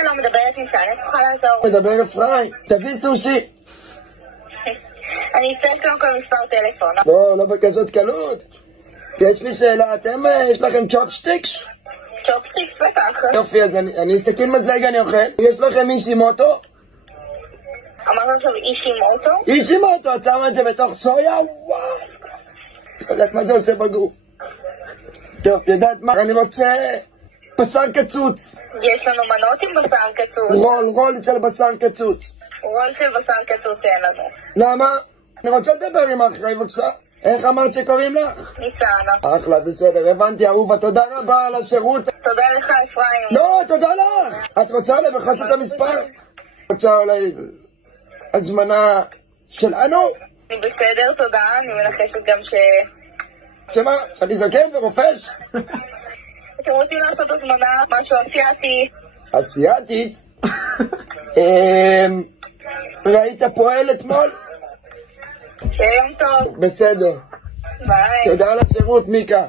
שלום, מדברת ניסן, איך תוכל לעזור? מדבר אפרים, תביא סושי. אני אצטרך קודם כל מספר טלפון. לא בכזאת קלות. יש לי שאלה, יש לכם צ'ופסטיקס? צ'ופסטיקס בטח. יופי, אז אני סכין מזלג אני אוכל. יש לכם אישי מוטו? אמרת עכשיו אישי מוטו? אישי מוטו, את שמה את זה בתוך סויה? וואו. לא יודעת מה זה עושה בגוף. טוב, יודעת מה? אני רוצה בשר קצוץ. יש לנו מנות עם בשר קצוץ. רול של בשר קצוץ. רול של בשר קצוץ אין לנו. למה? אני רוצה לדבר עם האחראי בבקשה. איך אמרת שקוראים לך? ניסן. אחלה, בסדר, הבנתי אהובה, תודה רבה על השירות. תודה לך אפרים. לא, תודה לך. את רוצה אולי בחצות המספר? רוצה אולי הזמנה שלנו? אני בסדר, תודה, אני מנחשת גם שמה? שאני זקן ורופש? אתם רוצים לעשות הזמנה, משהו אסיאתי? אסיאתית? ראית פועל אתמול? שיהיה יום טוב. בסדר. ביי. תודה על השירות, מיקה.